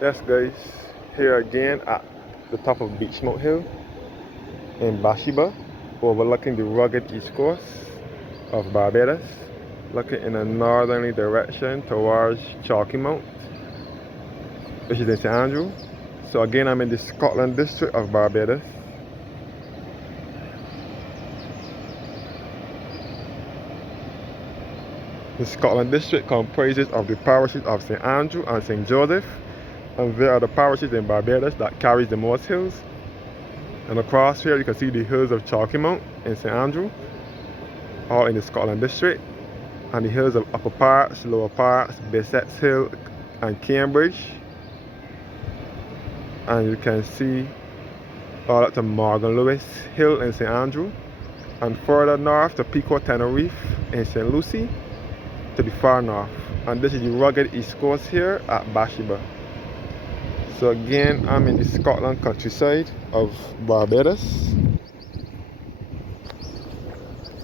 Yes guys, here again at the top of Beach Smoke Hill in Bathsheba, overlooking the rugged east coast of Barbados, looking in a northerly direction towards Chalky Mount, which is in St. Andrew. So again, I'm in the Scotland district of Barbados. The Scotland district comprises of the parishes of St. Andrew and St. Joseph, and there are the parishes in Barbados that carries the most hills. And across here you can see the hills of Chalky Mount in St. Andrew, all in the Scotland district, and the hills of Upper Parks, Lower Parks, Bissett's Hill and Cambridge. And you can see all up to Morgan Lewis Hill in St. Andrew, and further north to Pico Tenerife in St. Lucie to the far north. And this is the rugged east coast here at Bathsheba. So again, I'm in the Scotland countryside of Barbados.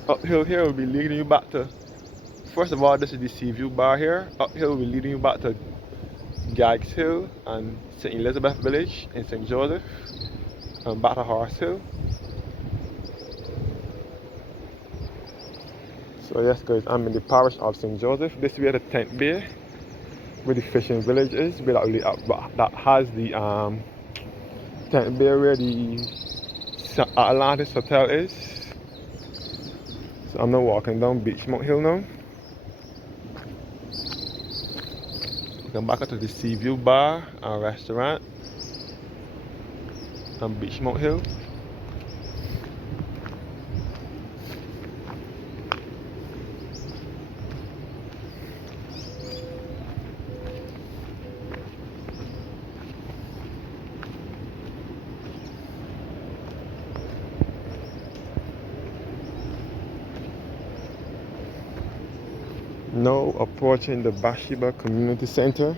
Uphill here will be leading you back to, first of all, this is the sea view bar here. Uphill will be leading you back to Gags Hill and St. Elizabeth Village in St. Joseph, and back to Horse Hill. So yes guys, I'm in the parish of St. Joseph. This is where the tent bay, where the fishing village is, where that has the tent bay where the Atlantis Hotel is. So I'm now walking down Beach Smoke Hill now. Come back up to the Sea View Bar and Restaurant on Beach Smoke Hill. Now approaching the Bathsheba Community Center.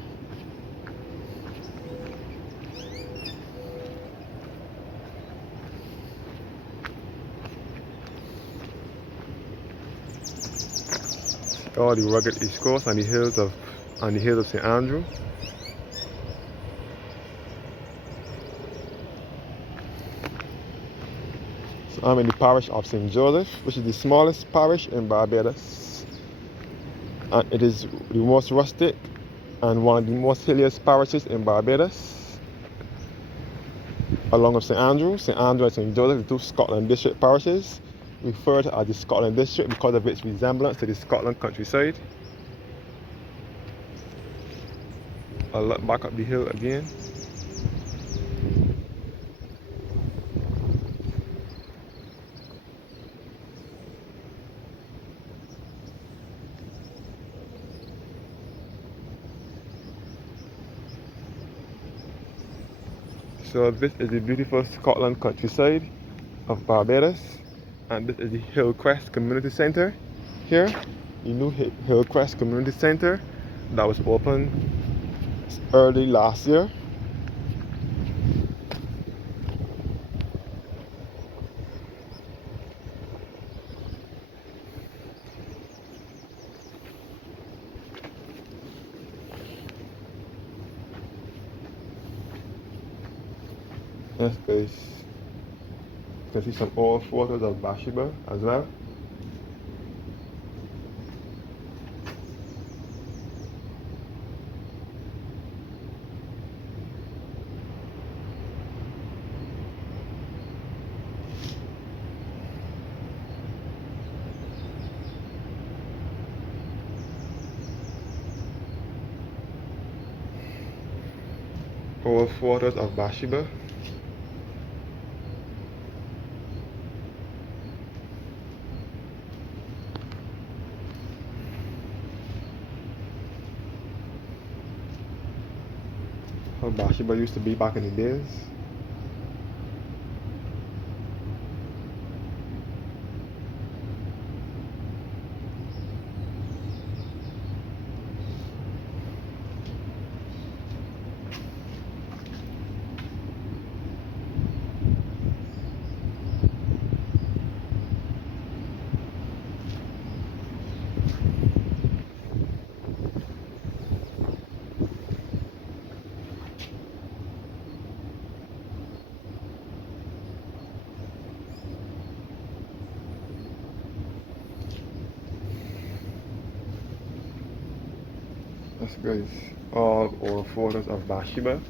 All the rugged east coast and the hills of St. Andrew. So I'm in the parish of St. Joseph, which is the smallest parish in Barbados. And it is the most rustic and one of the most hilliest parishes in Barbados. along with St Andrew. St Andrew and St Joseph, the two Scotland district parishes, referred to as the Scotland district because of its resemblance to the Scotland countryside. I'll look back up the hill again. So this is the beautiful Scotland countryside of Barbados, and this is the Hillcrest Community Centre here, the new Hillcrest Community Centre that was opened early last year. Yes guys, you can see some old photos of Bathsheba as well. Old photos of Bathsheba. How Bathsheba used to be back in the days. That's guys, all old photos of Bathsheba.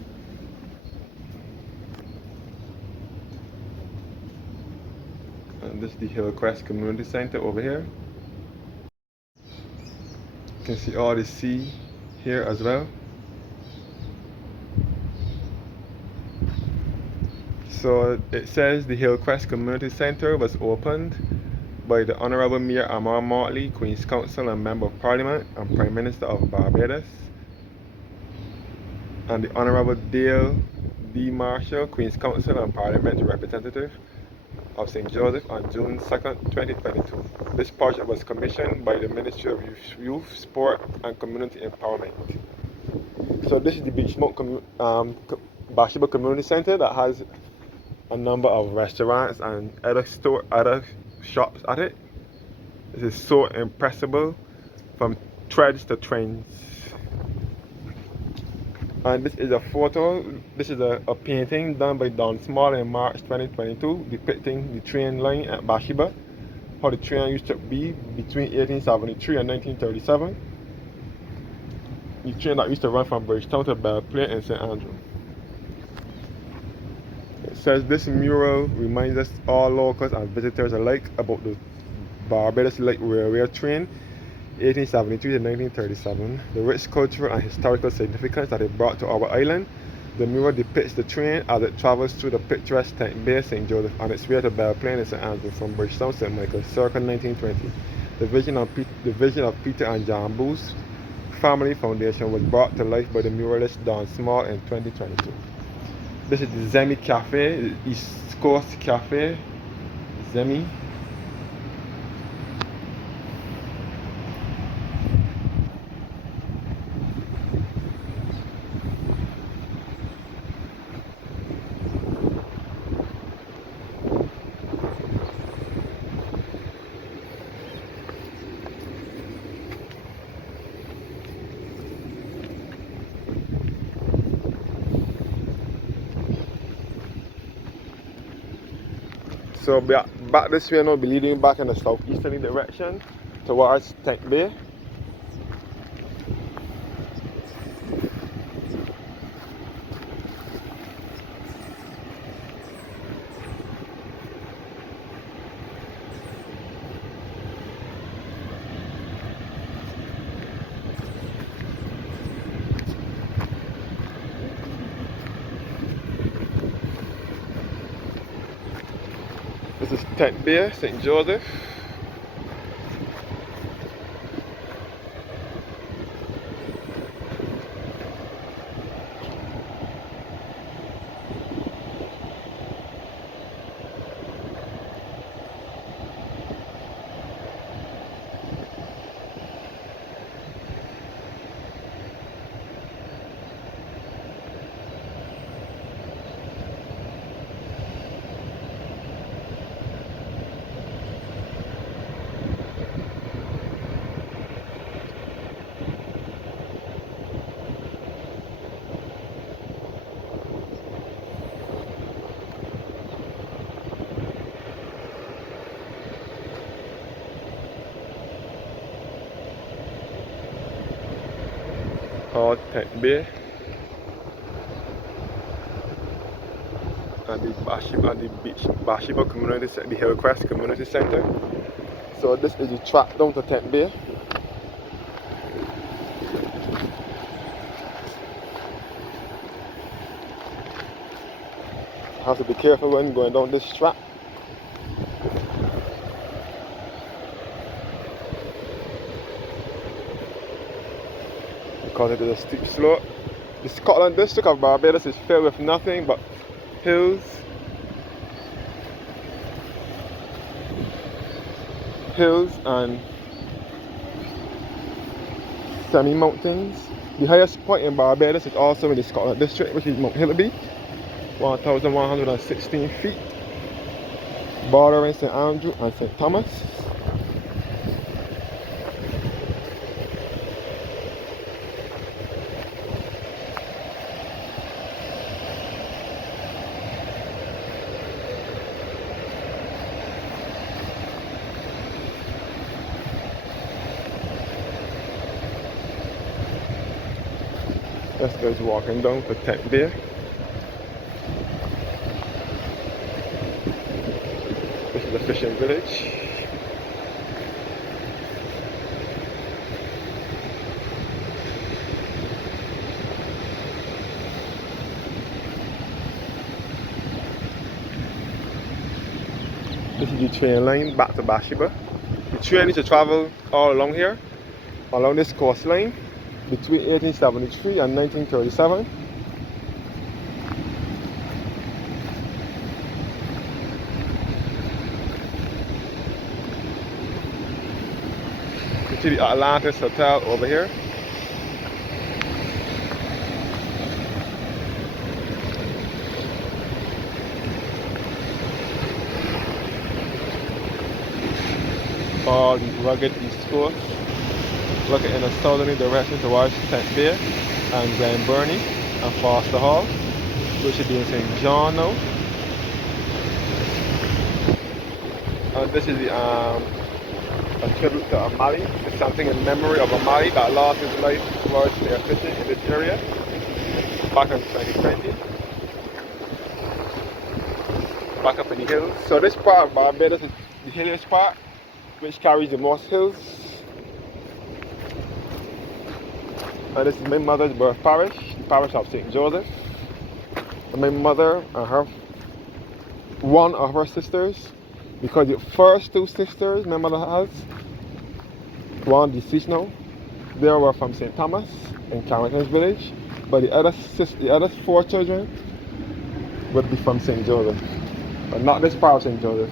And this is the Hillcrest Community Centre over here. You can see all the sea here as well. So it says the Hillcrest Community Centre was opened by the Honourable Mayor Amar Motley, Queen's Counsel and Member of Parliament and Prime Minister of Barbados, and the Honourable Dale D. Marshall, Queen's Counsel and Parliamentary Representative of St. Joseph on June 2nd, 2022. This project was commissioned by the Ministry of Youth, Sport and Community Empowerment. So this is the Beachsmoke Bathsheba Community Centre that has a number of restaurants and other shops at it. This is so impressible, from threads to trends. And this is a photo, this is a painting done by Don Small in March 2022 depicting the train line at Bathsheba, how the train used to be between 1873 and 1937. The train that used to run from Bridgetown to Belplain and St Andrew. It says this mural reminds us all locals and visitors alike about the Barbados Light Railway train 1873 to 1937, the rich cultural and historical significance that it brought to our island. The mural depicts the train as it travels through the picturesque Tent Bay, St. Joseph, on its way to Belplain and St. Andrew from Bridgetown, St. Michael, circa 1920. The vision of Peter and John Booth's family foundation was brought to life by the muralist Don Small in 2022. This is the Zemi Cafe, the East Coast Cafe, Zemi. So back this way now, be leading back in the southeasterly direction towards Tent Bay. This is Tent Bay, St. Joseph. Called Tent Bay. And the Bathsheba Community, the Hillcrest Community Center. So this is the track down to Tent Bay. Have to be careful when going down this track. Because it is a steep slope. The Scotland district of Barbados is filled with nothing but hills, and semi-mountains. The highest point in Barbados is also in the Scotland district, which is Mount Hillaby, 1,116 feet, bordering St. Andrew and St. Thomas. This guy's walking down to Tent Bay. This is the fishing village. This is the train line back to Bathsheba. The train needs to travel all along here, along this coastline, between 1873 and 1937. You see the Atlantis Hotel over here. All the rugged east coast, looking in a southerly direction towards Tent Bay and Glen Burnie and Foster Hall, which should be in St. John now. And this is a tribute to O'Malley. It's something in memory of O'Malley that lost his life while they fishing in this area back in 2020. Back up in the hills. So this part of Barbados is the hilliest part, which carries the most hills. And this is my mother's birth parish, the parish of St. Joseph. And my mother and one of her sisters, because the first two sisters my mother has, one deceased now, they were from St. Thomas in Carrington's village, but the other four children would be from St. Joseph, but not this part of St. Joseph.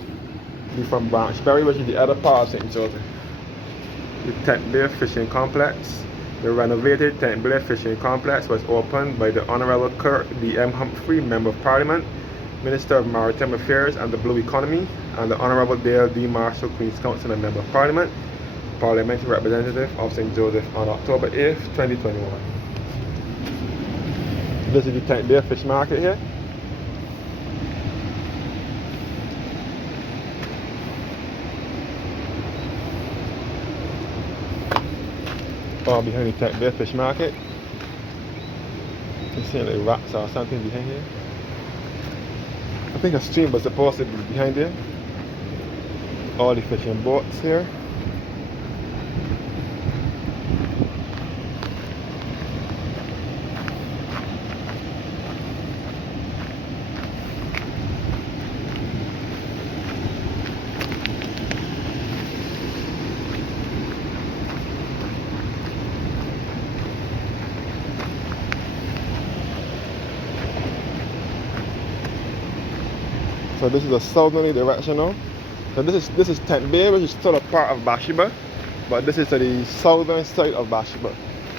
Be from Branchbury, which is the other part of St. Joseph. The Tent Bay Fishing Complex. The renovated Tent Bay Fishing Complex was opened by the Honourable Kirk D. M. Humphrey, Member of Parliament, Minister of Maritime Affairs and the Blue Economy, and the Honourable Dale D. Marshall, Queen's Counsel and Member of Parliament, Parliamentary Representative of St. Joseph, on October 8th, 2021. This is the Tent Bay Fish Market here. All behind the Tent Bay Fish Market. You see like rocks or something behind here. I think a stream was supposed to be behind there. All the fishing boats here. So this is a southerly direction now. So this is Tent Bay, which is still a part of Bathsheba, but this is to the southern side of Bathsheba.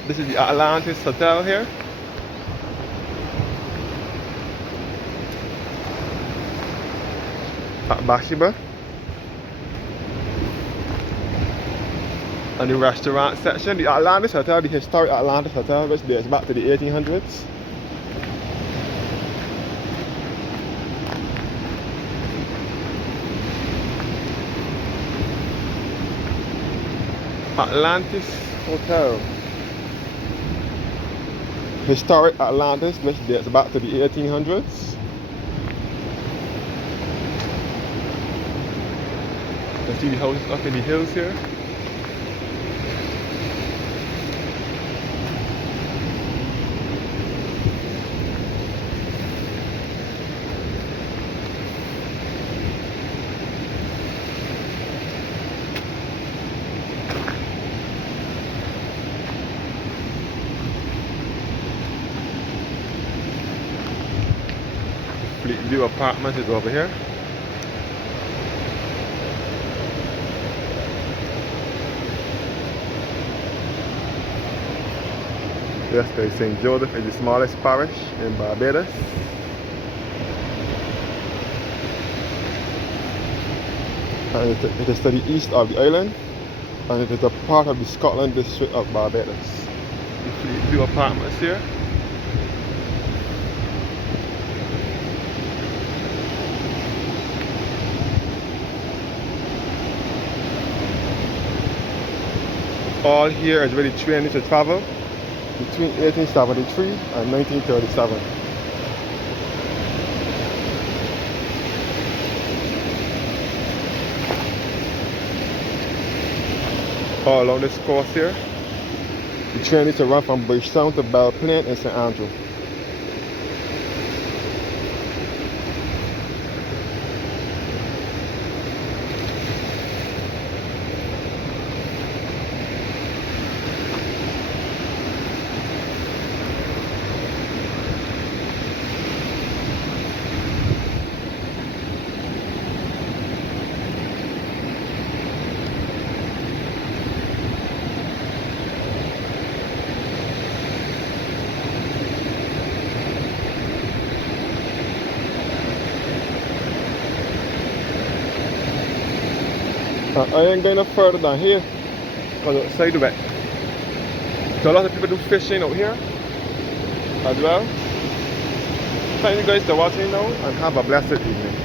This is the Atlantis Hotel here. At Bathsheba. And the restaurant section, the Atlantis Hotel, the historic Atlantis Hotel, which dates back to the 1800s. Atlantis Hotel. Historic Atlantis, which dates back to the 1800s. You can see the houses up in the hills here. Fleet View Apartments is over here. Yes, guys, St. Joseph is the smallest parish in Barbados. And it is to the east of the island, and it is a part of the Scotland district of Barbados. The Fleet View Apartments here. All here is where the train used to travel between 1873 and 1937. All along this course here, the train used to run from Bridgetown to Belplain and St. Andrew. I ain't going no further down here because it's side of it. So a lot of people do fishing out here as well. Thank you guys for watching now and have a blessed evening.